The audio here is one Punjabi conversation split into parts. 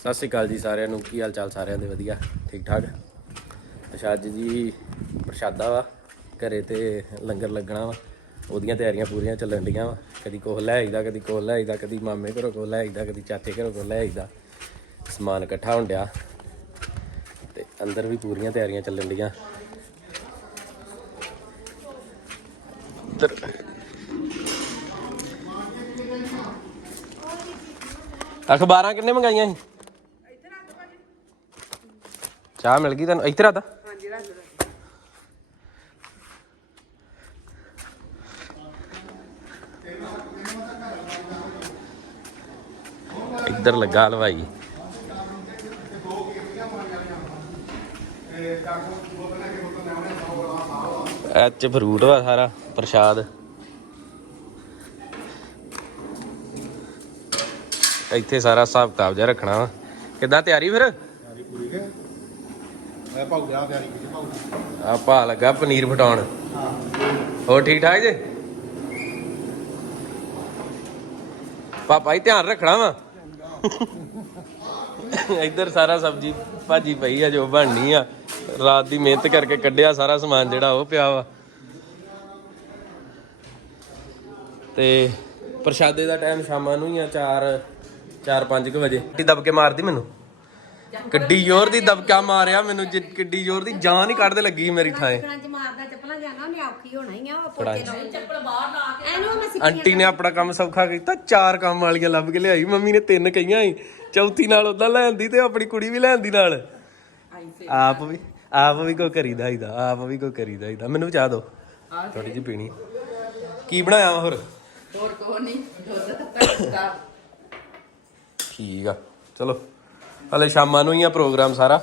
ਸਤਿ ਸ਼੍ਰੀ ਅਕਾਲ ਜੀ ਸਾਰਿਆਂ ਨੂੰ। ਕੀ ਹਾਲ ਚਾਲ ਸਾਰਿਆਂ ਦੇ? ਵਧੀਆ। ਠੀਕ ਠਾਕ। ਅੱਛਾ ਅੱਜ ਜੀ ਪ੍ਰਸ਼ਾਦਾ ਵਾ। ਘਰੇ ਤੇ ਲੰਗਰ ਲੱਗਣਾ ਵਾ। ਉਹਦੀਆਂ ਤਿਆਰੀਆਂ ਪੂਰੀਆਂ ਚੱਲਣ ਡੀਆਂ ਵਾ। ਕਦੀ ਕੋਹ ਲੈ ਆਈਦਾ, ਕਦੀ ਕੋਹ ਲੈ ਆਈਦਾ, ਕਦੀ ਮਾਮੇ ਘਰੋਂ ਕੋਹ ਲੈ ਆਈਦਾ, ਕਦੀ ਚਾਚੇ ਘਰੋਂ ਕੋਹ ਲੈ ਆਈਦਾ। ਸਮਾਨ ਇਕੱਠਾ ਹੋਣ ਡਿਆ। ਤੇ ਅੰਦਰ ਵੀ ਪੂਰੀਆਂ ਤਿਆਰੀਆਂ ਚੱਲਣ ਡੀਆਂ। ਅਖਬਾਰਾਂ ਕਿੰਨੇ ਮੰਗਾਈਆਂ ਸੀ? ਚਾਹ ਮਿਲ ਗਈ ਤੁਹਾਨੂੰ ਇੱਥੇ ਰਾਤਾ ਇੱਧਰ ਲੱਗਾ ਹਲਵਾਈ। ਇਹ ਚ ਫਰੂਟ ਵਾ ਸਾਰਾ ਪ੍ਰਸ਼ਾਦ। ਇੱਥੇ ਸਾਰਾ ਹਿਸਾਬ ਕਿਤਾਬ ਜਿਹਾ ਰੱਖਣਾ ਵਾ। ਕਿੱਦਾਂ ਤਿਆਰੀ ਫਿਰ? ਤਿਆਰੀ ਪੂਰੀ ਕੇ? ਮੈਂ ਤਿਆਰੀ ਕੀਤੀ, ਭਾਉ ਆ ਭਾ ਲੱਗਾ ਪਨੀਰ ਫਟਾਉਣ ਹੋਰ ਠੀਕ ਠਾਕ ਜੇ? ਪਾਪਾ ਹੀ ਧਿਆਨ ਰੱਖਣਾ ਵਾ। ਇੱਧਰ ਸਾਰਾ ਸਬਜੀ ਭਾਜੀ ਪਈ ਆ, ਜੋ ਬਣਨੀ ਆ। ਰਾਤ ਦੀ ਮਿਹਨਤ ਕਰਕੇ ਕੱਢਿਆ ਸਾਰਾ ਸਮਾਨ ਜਿਹੜਾ ਉਹ ਪਿਆ ਵਾ। ਤੇ ਪ੍ਰਸ਼ਾਦੇ ਦਾ ਟਾਈਮ ਸ਼ਾਮਾਂ ਨੂੰ ਹੀ ਆ 4 4 5 ਵਜੇ। ਟੀ ਦੱਬ ਕੇ ਮਾਰਦੀ ਮੈਨੂੰ? ਕਿੱਡੀ ਜ਼ੋਰ ਦੀ ਦਬਕਾ ਮਾਰਿਆ ਮੈਨੂੰ ਜਿ- ਕਿੱਡੀ ਜ਼ੋਰ ਦੀ ਜਾਨ ਹੀ ਕੱਢਦੇ ਲੱਗੀ ਮੇਰੀ ਥਾਂ ਚੱਪਲਾਂ ਚ ਮਾਰਦਾ ਚੱਪਲਾਂ ਜਾਣਾ ਉਹਨੇ ਔਖੀ ਹੋਣਾ ਹੀ ਆ ਉਹ ਫੜਾਈ। ਪੋਤੇ ਲਾਉਣ ਚੱਪਲ ਬਾਹਰ ਲਾ ਕੇ ਇਹਨੂੰ ਮੈਂ ਸਿੱਖੀ ਆਂਟੀ ਨੇ ਆਪਣਾ ਕੰਮ ਸੌਖਾ ਕੀਤਾ ਚਾਰ ਕੰਮ ਵਾਲੀਆਂ ਲੱਭ ਕੇ ਲਿਆਈ ਮੰਮੀ ਨੇ ਤਿੰਨ ਕਹੀਆਂ ਸੀ। ਚੌਥੀ ਨਾਲ ਉਦਾਂ ਲੈਂਦੀ ਤੇ ਆਪਣੀ ਕੁੜੀ ਵੀ ਲੈਂਦੀ ਨਾਲ। ਆਪ ਵੀ ਆਪ ਵੀ ਕੋ ਕਰੀਦਾ ਹੀਦਾ ਆਪ ਵੀ ਕੋ ਕਰੀਦਾ ਹੀਦਾ। ਮੈਨੂੰ ਚਾਹ ਦੋ ਥੋੜੀ ਜਿਹੀ ਪੀਣੀ। ਕੀ ਬਣਾਇਆ ਵਾ ਹੋਰ? ਹੋਰ ਕੋ ਨਹੀਂ ਦੁੱਧ ਠੀਕ ਆ ਚਲੋ। ਹਲੇ ਸ਼ਾਮਾਂ ਨੂੰ ਹੀ ਆ ਪ੍ਰੋਗਰਾਮ ਸਾਰਾ।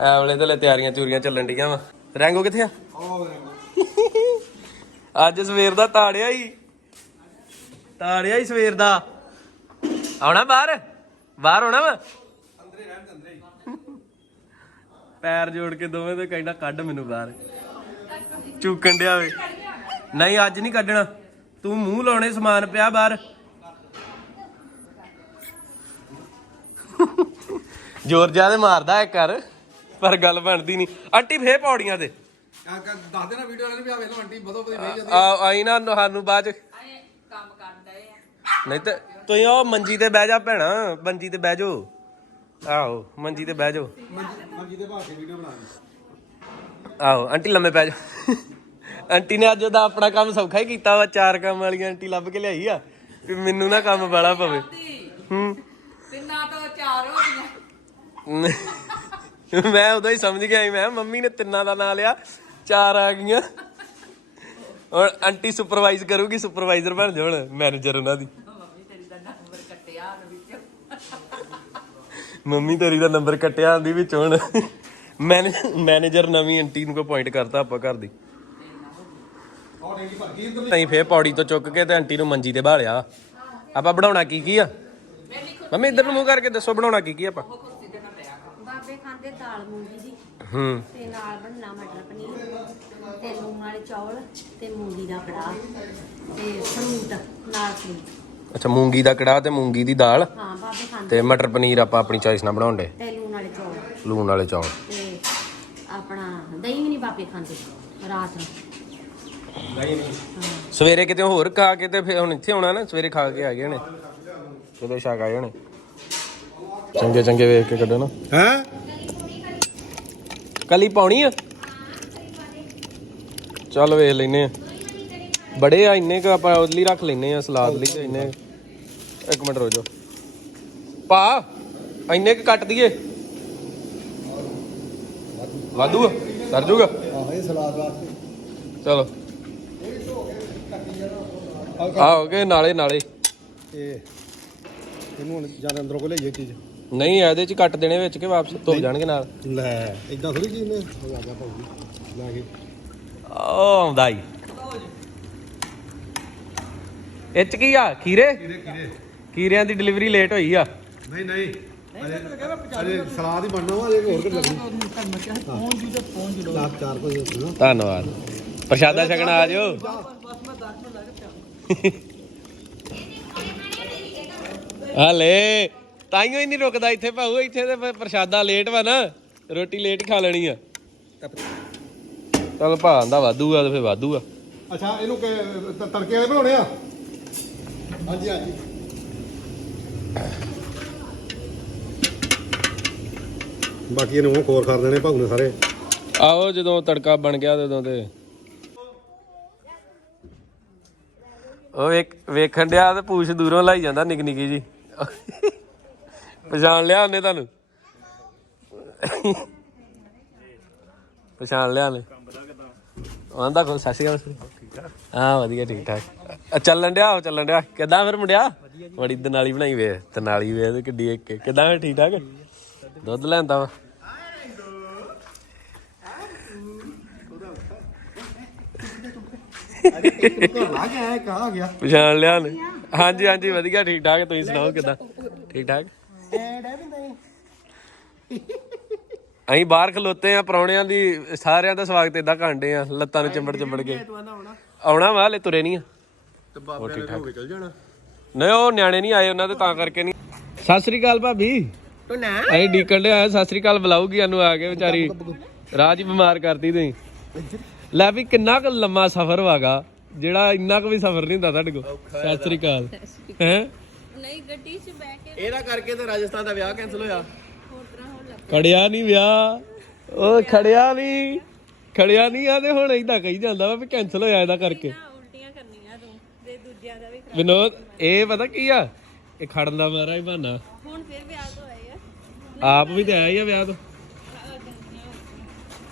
ਐ ਵੇਲੇ ਤੇ ਹਲੇ ਤਿਆਰੀਆਂ ਚੂਰੀਆਂ ਚੱਲਣ ਡੀਆਂ ਵਾ। ਰੈਂਗੋ ਕਿੱਥੇ ਆ? ਅੱਜ ਸਵੇਰ ਦਾ ਤਾੜਿਆ ਹੀ ਤਾੜਿਆ ਹੀ ਸਵੇਰ ਦਾ। ਆਉਣਾ ਬਾਹਰ? ਬਾਹਰ ਆਉਣਾ ਵਾ? ਪੈਰ ਜੋੜ ਕੇ ਦੋਵੇਂ ਤੇ ਕਹਿੰਦਾ ਕੱਢ ਮੈਨੂੰ ਬਾਹਰ। ਚੁੱਕਣ ਡਿਆ ਵੇ। ਨਹੀਂ, ਅੱਜ ਨਹੀਂ ਕੱਢਣਾ। ਤੂੰ ਮੂੰਹ ਲਾਉਣੇ ਸਮਾਨ ਪਿਆ ਬਾਹਰ। ਜ਼ੋਰ ਜ਼ਿਆਦਾ ਮਾਰਦਾ ਹੈ ਕਰ ਪਰ ਗੱਲ ਬਣਦੀ ਨਹੀਂ। ਆਂਟੀ ਫੇਰ ਪੌੜੀਆਂ ਤੇ। ਆ ਦੱਸ ਦੇਣਾ ਵੀਡੀਓ ਵਾਲੇ ਨੇ ਵੀ ਆ ਵੇਖ ਲਓ ਆਂਟੀ ਬਦੋ ਬਦੀ ਬਈ ਆ। ਆਈ ਨਾ ਸਾਨੂੰ ਬਾਅਦ ਚ। ਕੰਮ ਕਰਦੇ ਆ। ਨਹੀਂ ਤੇ ਤੁਸੀਂ ਉਹ ਮੰਜੀ ਤੇ ਬਹਿ ਜਾ ਭੈਣਾ ਮੰਜੀ ਤੇ ਬਹਿ ਜਾਓ। ਆਹੋ ਮੰਜੀ ਤੇ ਬਹਿ ਜਾਓ। ਮੰਜੀ ਦੇ ਕੇ ਵੀਡੀਓ ਬਣਾ ਲਈ। ਆਹੋ ਆਂਟੀ ਲੰਮੇ ਪੈ ਜਾਓ ਆਂਟੀ ਨੇ ਅੱਜ ਉਹਦਾ ਆਪਣਾ ਕੰਮ ਸੌਖਾ ਹੀ ਕੀਤਾ ਵਾ ਚਾਰ ਕੰਮ ਵਾਲੀਆਂ ਆਂਟੀ ਲੱਭ ਕੇ ਲਿਆਈ ਆ। ਵੀ ਮੈਨੂੰ ਨਾ ਕੰਮ ਬਾਲਾ ਪਵੇ। ਹੂੰ। ਤਿੰਨਾਂ ਤੋਂ ਚਾਰ ਹੋ ਗਈਆਂ। ਮੈਂ ਉਦੋਂ ਹੀ ਸਮਝ ਗਿਆ ਸੀ, ਮੈਂ ਕਿਹਾ ਮੰਮੀ ਨੇ ਤਿੰਨਾਂ ਦਾ ਨਾਂ ਲਿਆ ਚਾਰ ਆ ਗਈਆਂ। ਹੁਣ ਆਂਟੀ ਸੁਪਰਵਾਈਜ਼ ਕਰੂਗੀ ਸੁਪਰਵਾਈਜ਼ਰ ਬਣ ਜਾ ਹੁਣ ਮੈਨੇਜਰ ਉਹਨਾਂ ਦੀ। ਮੰਮੀ ਤੇਰੀ ਦਾ ਨੰਬਰ ਕੱਟਿਆ ਉਹਨੇ ਵਿੱਚੋਂ। ਮੰਮੀ ਤੇਰੀ ਦਾ ਨੰਬਰ ਕੱਟਿਆ ਆਂਦੀ ਵਿੱਚ ਹੁਣ। ਮੈਨੇ- ਮੈਨੇਜਰ ਨਵੀਂ ਆਂਟੀ ਨੂੰ ਕੋ ਪੁਆਇੰਟ ਕਰਤਾ ਆਪਾਂ ਘਰ ਦੀ। ਨਹੀਂ ਫੇਰ ਪੌੜੀ ਤੋਂ ਚੁੱਕ ਕੇ ਤੇ ਆਂਟੀ ਨੂੰ ਮੰਜੀ ਤੇ ਬਾਲਿਆ। ਆਪਾਂ ਬਣਾਉਣਾ ਕੀ ਕੀ ਆ? ਮੰਮੀ ਇੱਧਰ ਨੂੰ ਮੂੰਹ ਕਰਕੇ ਦੱਸੋ ਬਣਾਉਣਾ ਕੀ ਕੀ ਆਪਾਂ? ਬਾਬੇ ਖਾਂਦੇ ਦਾਲ ਮੂੰਗੀ ਦੀ। ਹੂੰ। ਤੇ ਨਾਲ ਬਣਨਾ ਮਟਰ ਪਨੀਰ ਤੇ ਲੂਣ ਵਾਲੇ ਚੌਲ ਤੇ ਮੂੰਗੀ ਦਾ ਕੜਾਹ ਤੇ ਫਰੂਟ ਨਾਲ ਫਰੂਟ। ਅੱਛਾ ਮੂੰਗੀ ਦਾ ਕੜਾਹ ਤੇ ਮੂੰਗੀ ਦੀ ਦਾਲ? ਹਾਂ ਬਾਬੇ ਖਾਂਦੇ। ਤੇ ਮਟਰ ਪਨੀਰ ਆਪਾਂ ਆਪਣੀ ਚੋਇਸ ਨਾਲ ਬਣਾਉਂਦੇ? ਤੇ ਲੂਣ ਵਾਲੇ ਚੌਲ। ਲੂਣ ਵਾਲੇ ਚੌਲ। ਤੇ ਆਪਣਾ ਦਹੀਂ ਵੀ ਨਹੀਂ ਬਾਬੇ ਖਾਂਦੇ ਰਾਤ ਨੂੰ। ਸਵੇਰੇ ਕਿਤੇ ਹੋਰ ਖਾ ਕੇ ਤੇ ਫਿਰ ਹੁਣ ਇੱਥੇ ਆਉਣਾ ਨਾ ਸਵੇਰੇ ਖਾ ਕੇ ਆ ਗਏ ਨੇ ਕਦੋਂ ਛਕ ਆਏ ਹੋਣੇ ਚੰਗੇ ਚੰਗੇ ਵੇਖ ਕੇ ਕੱਢੋ ਨਾ। ਹੈ? ਕਲੀ ਪਾਉਣੀ ਆ? ਚੱਲ ਵੇਖ ਲੈਨੇ ਆ। ਬੜੇ ਆ ਇੰਨੇ ਕ ਆਪਾਂ ਉਹਦੇ ਲਈ ਰੱਖ ਲੈਨੇ ਆ ਸਲਾਦ ਲਈ ਤੇ ਇੰਨੇ ਇੱਕ ਮਿੰਟ ਰੋ ਜਾਓ। ਪਾ ਇੰਨੇ ਕ ਕੱਟ ਦਈਏ। ਵਾਧੂ ਆ? ਸਰ ਜੂਗਾ। ਆਹ ਇਹ ਸਲਾਦ ਵਾਸਤੇ ਚਲੋ ਆਓਗੇ ਨਾਲੇ ਨਾਲੇ। ਇਹ। ਇਹਨੂੰ ਹੁਣ ਜਾਂ ਅੰਦਰੋਂ ਕੋ ਲਈਏ ਚੀਜ਼। ਨਹੀਂ ਇਹਦੇ ਚ ਕੱਟ ਦੇਣੇ ਵਿੱਚ ਕਿ ਵਾਪਸ ਧੁੱਪ ਜਾਣਗੇ ਨਾਲ। ਲੈ ਇਦਾਂ ਥੋੜੀ ਚੀਜ਼ ਨੇ ਹੋ ਗਿਆ ਭਾਉ ਜੀ ਲੈ ਕੇ। ਉਹ ਆਉਂਦਾ ਈ। ਇਹ ਚ ਕੀ ਆ? ਖੀਰੇ? ਕਿਰੇ ਕਿਰੇ ਖੀਰਿਆਂ ਦੀ ਡਿਲੀਵਰੀ ਲੇਟ ਹੋਈ ਆ। ਨਹੀਂ ਨਹੀਂ। ਅਰੇ ਸਲਾਦ ਹੀ ਬਣਨਾ ਵਾ ਇਹ ਹੋਰ ਕਿ ਲੱਗਣੀ ਪਹੁੰਚ ਜੂ ਤੇ ਪਹੁੰਚ ਜੂ। ਚਾਰ ਕੋਈ ਹੋਣਾ ਧੰਨਵਾਦ। ਪ੍ਰਸ਼ਾਦਾ ਛਕਣ ਆ ਜਾਓ ਹਲੇ। ਤਾਈਓ ਹੀ ਨਹੀਂ ਰੁਕਦਾ ਇੱਥੇ ਭਾਊ ਇੱਥੇ ਤੇ ਪ੍ਰਸ਼ਾਦਾ ਲੇਟ ਵਾ ਨਾ। ਰੋਟੀ ਲੇਟ ਖਾ ਲੈਣੀ ਆ। ਚੱਲ ਭਾਂ ਦਾ ਵਾਧੂ ਆ ਤੇ ਫਿਰ ਵਾਧੂ ਆ। ਅੱਛਾ ਇਹਨੂੰ ਤੜਕੇ ਵਾਲੇ ਬਣਾਉਣੇ ਆ? ਹਾਂਜੀ ਹਾਂਜੀ। ਬਾਕੀ ਇਹਨੂੰ ਖੋਰ ਕਰ ਦੇਣੇ ਭਾਉ ਨੇ ਸਾਰੇ। ਆਹੋ ਜਦੋਂ ਤੜਕਾ ਬਣ ਗਿਆ ਤੇ ਉਦੋਂ ਤੇ। ਉਹ ਵੇਖ ਵੇਖਣ ਡਿਆ ਤੇ ਪੂਛ ਦੂਰੋਂ ਲਾਈ ਜਾਂਦਾ ਨਿਕ ਨਿੱਕੀ ਜੀ। ਪਛਾਣ ਲਿਆ ਉਹਨੇ ਤੁਹਾਨੂੰ? ਪਛਾਣ ਲਿਆ ਨੇ ਆਂਦਾ ਕੋਲ ਸ਼੍ਰੀ ਅਕਾਲ ਹਾਂ ਵਧੀਆ ਠੀਕ ਠਾਕ। ਚੱਲਣ ਡਿਆ ਚੱਲਣ ਡਿਆ? ਕਿੱਦਾਂ ਫਿਰ ਮੁੰਡਿਆ? ਬੜੀ ਦਨਾਲੀ ਬਣਾਈ ਵੇ ਦਨਾਲੀ ਵੇ ਤੇ ਕਿੱਡੀ ਇੱਕ ਕਿੱਦਾਂ ਫਿਰ ਠੀਕ ਠਾਕ? ਦੁੱਧ ਲੈਂਦਾ ਵਾ। ਆ ਗਿਆ ਕਾ ਗਿਆ? ਪਛਾਣ ਲਿਆ ਨੇ ਹਾਂਜੀ ਹਾਂਜੀ ਵਧੀਆ ਠੀਕ ਠਾਕ ਤੁਸੀਂ ਸੁਣਾਓ ਕਿਦਾਂ? ਠੀਕ ਠਾਕ? ਅਸੀਂ ਬਾਹਰ ਖਲੋਤੇ ਆ ਪਰੌਣਿਆਂ ਦੀ ਸਾਰਿਆਂ ਦਾ ਸਵਾਗਤ ਇਦਾਂ ਕਾਂਡੇ ਆ ਲੱਤਾਂ ਨੂੰ ਚੰਬੜ ਚੰਬੜ ਕੇ। ਆਉਣਾ ਵਾ ਹਲੇ ਤੁਰੇ ਨਹੀਂ ਆ। ਤੇ ਬਾਬੇ ਨੇ ਹੋ ਚਲ ਜਾਣਾ। ਨਹੀਂ ਉਹ ਨਿਆਣੇ ਨਹੀਂ ਆਏ ਉਹਨਾਂ ਦੇ ਤਾਂ ਕਰਕੇ ਨਹੀਂ। ਸਤਿ ਸ੍ਰੀ ਅਕਾਲ ਭਾਬੀ। ਤੂੰ ਨਾ ਅਸੀਂ ਡੀਕਣ ਦੇ ਆਏ ਸਤਿ ਸ੍ਰੀ ਅਕਾਲ ਬੁਲਾਉਗੀ ਸਾਨੂੰ ਆ ਕੇ ਵਿਚਾਰੀ। ਰਾਜ ਹੀ ਬਿਮਾਰ ਕਰਤੀ ਤੁਸੀਂ। ਲੈ ਵੀ ਕਿੰਨਾ ਕੁ ਲੰਮਾ ਸਫ਼ਰ ਵਾਗਾ। ਜਿਹੜਾ ਇੰਨਾ ਕੁ ਵੀ ਸਫ਼ਰ ਨਹੀਂ ਹੁੰਦਾ ਤੁਹਾਡੇ ਕੋਲ। ਸਤਿ ਸ੍ਰੀ ਅਕਾਲ। ਹੈ? ਨਹੀਂ ਗੱਡੀ 'ਚ ਬਹਿ ਕੇ ਇਹਦਾ ਕਰਕੇ ਤੇ ਰਾਜਸਥਾਨ ਦਾ ਵਿਆਹ ਕੈਨਸਲ ਹੋਇਆ। ਖੜਿਆ ਨਹੀਂ ਵਿਆਹ। ਉਹ ਖੜਿਆ ਨਹੀਂ। ਖੜਿਆ ਨਹੀਂ ਆ ਤੇ ਹੁਣ ਇਦਾਂ ਕਹੀ ਜਾਂਦਾ ਵਾ ਵੀ ਕੈਨਸਲ ਹੋਇਆ ਇਹਦਾ ਕਰਕੇ। ਉਲਟੀਆਂ ਕਰਨੀਆਂ ਤੂੰ ਤੇ ਦੂਜਿਆਂ ਦਾ ਵੀ ਵਿਨੋਦ ਇਹ ਪਤਾ ਕੀ ਆ? ਇਹ ਖੜਨ ਦਾ ਮਾਰਾ ਹੀ ਬਹਾਨਾ। ਹੁਣ ਫਿਰ ਵਿਆਹ ਤੋਂ ਆਏ ਆ। ਆਪ ਵੀ ਤੇ ਆਇਆ ਹੀ ਆ ਵਿਆਹ ਤੋਂ।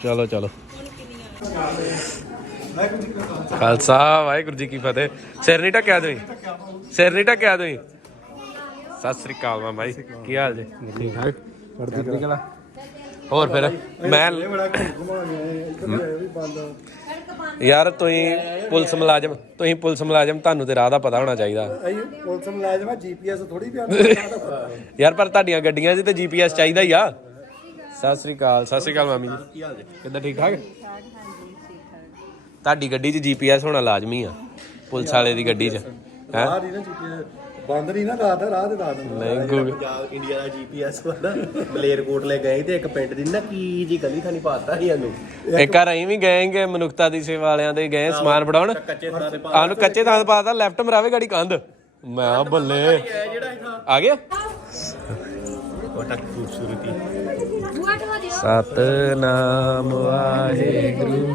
ਚਲੋ ਚਲੋ। ਖਾਲਸਾ ਵਾਹਿਗੁਰੂ ਜੀ ਕੀ ਫਤਿਹ। ਸਿਰ ਨਹੀਂ ਢੱਕਿਆ ਤੁਸੀਂ? ਸਿਰ ਨਹੀਂ ਢੱਕਿਆ ਤੁਸੀਂ? ਸਤਿ ਸ੍ਰੀ ਅਕਾਲ ਮਾਮਾ ਜੀ ਕੀ ਹਾਲ ਜੀ? ਠੀਕ ਠਾਕ। ਚੜ੍ਹਦੀ ਕਲਾ। ਹੋਰ ਫਿਰ ਮੈਂ ਬੜਾ ਘੁਮਾ ਗਿਆ ਇੱਧਰ ਵੀ ਬੰਦ। ਯਾਰ ਤੁਸੀਂ ਪੁਲਿਸ ਮੁਲਾਜ਼ਮ ਤੁਸੀਂ ਪੁਲਿਸ ਮੁਲਾਜ਼ਮ ਤੁਹਾਨੂੰ ਤੇ ਰਾਹ ਦਾ ਪਤਾ ਹੋਣਾ ਚਾਹੀਦਾ। ਅਈ ਪੁਲਿਸ ਮੁਲਾਜ਼ਮ ਆ ਜੀਪੀਐਸ ਥੋੜੀ ਪਿਆ ਯਾਰ ਪਰ ਤੁਹਾਡੀਆਂ ਗੱਡੀਆਂ 'ਚ ਤੇ ਜੀਪੀਐਸ ਚਾਹੀਦਾ ਹੀ ਆ। ਸਤਿ ਸ੍ਰੀ ਅਕਾਲ ਸਤਿ ਸ੍ਰੀ ਅਕਾਲ ਮਾਮੀ ਜੀ। ਕੀ ਹਾਲ ਜੀ? ਕਿੱਦਾਂ ਠੀਕ ਠਾਕ? ਤੁਹਾਡੀ ਗੱਡੀ 'ਚ ਜੀਪੀਐਸ ਹੋਣਾ ਲਾਜ਼ਮੀ ਆ ਪੁਲਿਸ ਵਾਲੇ ਦੀ ਗੱਡੀ 'ਚ ਹੈ? ਰਾਹ ਨਹੀਂ ਨਾ ਜੀਪੀਐਸ ਬੰਦ ਨਹੀਂ ਨਾ ਰਾਤ ਰਾਹ ਤੇ ਦੱਸ ਦਿੰਦਾ ਨਹੀਂ ਗੂਗਲ ਪੰਜਾਬ ਇੰਡੀਆ ਦਾ ਜੀਪੀਐਸ ਵਾ ਨਾ ਮਲੇਰਕੋਟਲੇ ਗਏ ਤੇ ਇੱਕ ਪਿੰਡ ਦੀ ਨਾ ਕੀ ਜੀ ਗਲੀ ਥਾਣੀ ਪਾਤਾ ਸੀ ਇਹਨੂੰ। ਇੱਕ ਵਾਰ ਅਸੀਂ ਵੀ ਗਏਗੇ ਮਨੁੱਖਤਾ ਦੀ ਸੇਵਾ ਵਾਲਿਆਂ ਦੇ ਗਏ ਸਮਾਨ ਫੜਾਉਣ। ਕੱਚੇ ਥਾਂ ਤੇ ਆਨੂੰ ਕੱਚੇ ਥਾਂ ਤੇ ਪਾਤਾ ਲੈਫਟ ਮਰਾਵੇ ਗਾੜੀ ਕੰਧ। ਮੈਂ ਆ ਬੱਲੇ। ਆ ਗਿਆ? ਖੂਬਸੂਰਤੀ। ਸਤਨਾਮ ਵਾਹਿਗੁਰੂ।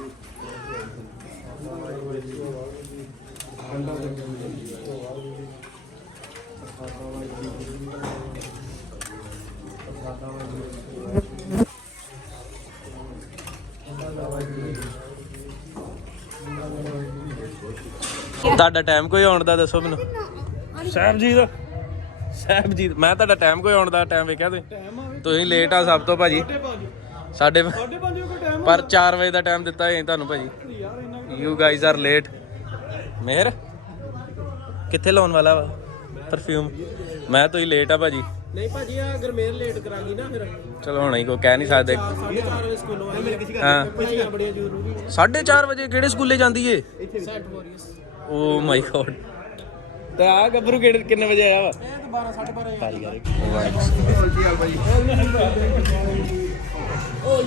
ਤੁਹਾਡਾ ਟਾਈਮ ਕੋਈ ਆਉਣ ਦਾ ਦੱਸੋ ਮੈਨੂੰ। ਸਾਹਿਬਜੀਤ। ਸਾਹਿਬਜੀਤ ਮੈਂ ਤੁਹਾਡਾ ਟਾਈਮ ਕੋਈ ਆਉਣ ਦਾ ਟਾਈਮ ਵੇਖਿਆ ਤੁਸੀਂ? ਤੁਸੀਂ ਲੇਟ ਆ ਸਭ ਤੋਂ ਭਾਜੀ। ਸਾਡੇ ਪਰ 4 ਵਜੇ ਦਾ ਟਾਈਮ ਦਿੱਤਾ ਹੈ ਤੁਹਾਨੂੰ ਭਾਜੀ। ਯੂ ਗਾਈਜ਼ ਆਰ ਲੇਟ ਮੇਹਰ ਕਿੱਥੇ ਲਾਉਣ ਵਾਲਾ ਵਾ? ਪਰਫਿਊਮ ਮੈਂ ਤੁਸੀਂ ਲੇਟ ਆ ਭਾਜੀ। ਨਹੀਂ ਭਾਜੀ ਆ ਗਰਮੇਰ ਲੇਟ ਕਰਾ ਗਈ ਨਾ ਫਿਰ। ਚਲੋ ਹੁਣ ਹੀ ਕੋਈ ਕਹਿ ਨਹੀਂ ਸਕਦੇ। 4:30 ਵਜੇ ਸਕੂਲੋਂ ਆਈ ਮੇਰੇ ਕਿਸੇ ਹਾਂ। ਪੜ੍ਹਾਈਆਂ ਬੜੀਆਂ ਜ਼ਰੂਰੀ 4:30 ਵਜੇ ਕਿਹੜੇ ਸਕੂਲੇ ਜਾਂਦੀ ਏ? ਸੈਟ ਵੋਰੀਅਸ ਓ ਮਾਈ ਗॉड ਤੇ ਆ ਗੱਭਰੂ ਕਿਹੜੇ ਕਿੰਨੇ ਵਜੇ ਆਇਆ ਵਾ? ਇਹ ਤਾਂ 12 12:30 ਕਾਲੀ ਯਾਰ। ਕੀ ਹਾਲ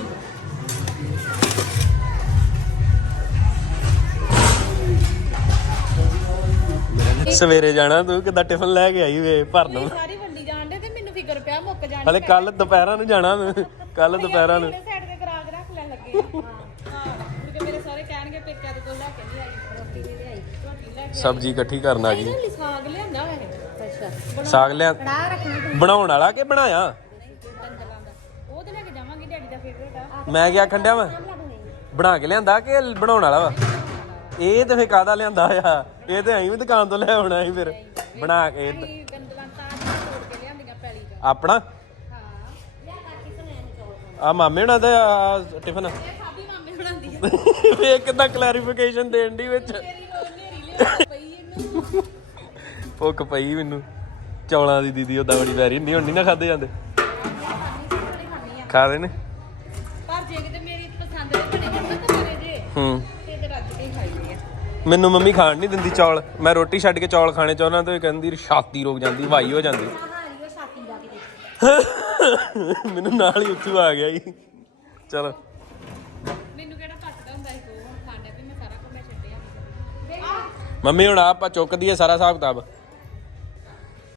ਸਵੇਰੇ ਜਾਣਾ ਤੂੰ ਕਿੱਦਾਂ ਟਿਫਨ ਲੈ ਕੇ ਆਈ ਵੇ ਭਰਨ ਸਾਰੀ ਵੰਡੀ ਜਾਣਦੇ ਤੇ ਮੈਨੂੰ ਫਿਕਰ ਪਿਆ ਮੁੱਕ ਜਾਣੀ ਹਲੇ ਕੱਲ ਦੁਪਹਿਰਾਂ ਨੂੰ ਜਾਣਾ ਮੈਂ। ਕੱਲ ਦੁਪਹਿਰਾਂ ਨੂੰ। ਸਾਈਡ ਤੇ ਕਰਾ ਕੇ ਰੱਖ ਲੈਣ ਲੱਗੇ ਹਾਂ ਕਿਉਂਕਿ ਮੇਰੇ ਸਾਰੇ ਕਹਿਣਗੇ ਪੇਕਿਆਂ ਦੇ ਕੋਲ ਲੈ ਕੇ ਨਹੀਂ ਆਈ ਰੋਟੀ ਨਹੀਂ ਲਿਆਈ ਰੋਟੀ ਲੈ ਕੇ ਸਬਜ਼ੀ ਇਕੱਠੀ ਕਰਨ ਆ ਗਈ। ਸਾਗ ਲਿਆਂਦਾ ਵੈਸੇ ਅੱਛਾ। ਸਾਗ ਲਿਆ ਬਣਾਉਣ ਵਾਲਾ ਕਿ ਬਣਾਇਆ? ਉਹ ਤੇ ਲੈ ਕੇ ਜਾਵਾਂਗੀ ਡੈਡੀ ਦਾ ਫੇਵਰੇਟ ਆ। ਮੈਂ ਕਿਹਾ ਖੰਡਿਆ ਵਾ? ਬਣਾ ਕੇ ਲਿਆਂਦਾ ਕਿ ਬਣਾਉਣ ਵਾਲਾ ਵਾ? ਇਹ ਤੇ ਫੇ ਕਾਦਾ ਲਿਆਂਦਾ ਆ? ਇਹ ਤੇ ਐਂ ਵੀ ਦੁਕਾਨ ਤੋਂ ਲੈ ਆਉਣਾ ਸੀ ਫਿਰ ਬਣਾ ਕੇ ਅਸੀਂ ਡੰਗਲਾਂ ਤਾਂ ਤੋੜ ਕੇ ਲਿਆਂਦੀਆਂ ਪੈਲੀ ਦਾ ਆਪਣਾ ਹਾਂ ਲਿਆ ਕਾਕੀ ਸੁਣੈਣ ਚੌਲ ਆ ਮਾਮੇ ਹੁਣਾਂ ਦਾ ਆਹ ਟਿਫਨ ਇਹ ਸਾਡੀ ਮਾਮੇ ਬਣਾਉਂਦੀ ਆ ਵੇ ਕਿਦਾਂ ਕਲੈਰੀਫਿਕੇਸ਼ਨ ਦੇਣ ਦੀ ਵਿੱਚ ਤੇਰੀ ਰੋਲ ਨੇਰੀ ਲਿਆ ਪਈ ਇਹਨੂੰ ਭੁੱਖ ਪਈ ਮੈਨੂੰ ਚੌਲਾਂ ਦੀ ਦੀਦੀ ਉਹਦਾ ਬੜੀ ਵੈਰੀ ਹੁੰਦੀ ਹੁਣ ਨਹੀਂ ਨਾ ਖਾਦੇ ਜਾਂਦੇ ਖਾਣੀ ਖਾਣੀ ਆ ਖਾ ਦੇ ਨੇ ਪਰ ਜੇ ਕਿਤੇ ਮੇਰੀ ਪਸੰਦ ਦੇ ਬਣੇ ਨਾ ਤੁਹਾਰੇ ਜੇ ਹੂੰ ਮੈਨੂੰ ਮੰਮੀ ਖਾਣ ਨਹੀਂ ਦਿੰਦੀ ਚੌਲ। ਮੈਂ ਰੋਟੀ ਛੱਡ ਕੇ ਚੌਲ ਖਾਣੇ ਚਾਹੁੰਦਾ ਤੇ ਇਹ ਕਹਿੰਦੀ ਛਾਤੀ ਰੁਕ ਜਾਂਦੀ ਵਾਈ ਹੋ ਜਾਂਦੀ। ਮੈਨੂੰ ਨਾਲ ਹੀ ਉੱਥੋਂ ਆ ਗਿਆ ਜੀ। ਚਲ। ਮੈਨੂੰ ਕਿਹੜਾ ਘੱਟਦਾ ਹੁੰਦਾ ਸੀ ਹੁਣ ਖਾਣੇ ਤੇ ਮੈਂ ਸਾਰਾ ਕੁਝ ਮੈਂ ਛੱਡਿਆ ਮੰਮੀ ਹੁਣ ਆਪਾਂ ਚੁੱਕਦੀ ਹੈ ਸਾਰਾ ਹਿਸਾਬ ਕਿਤਾਬ।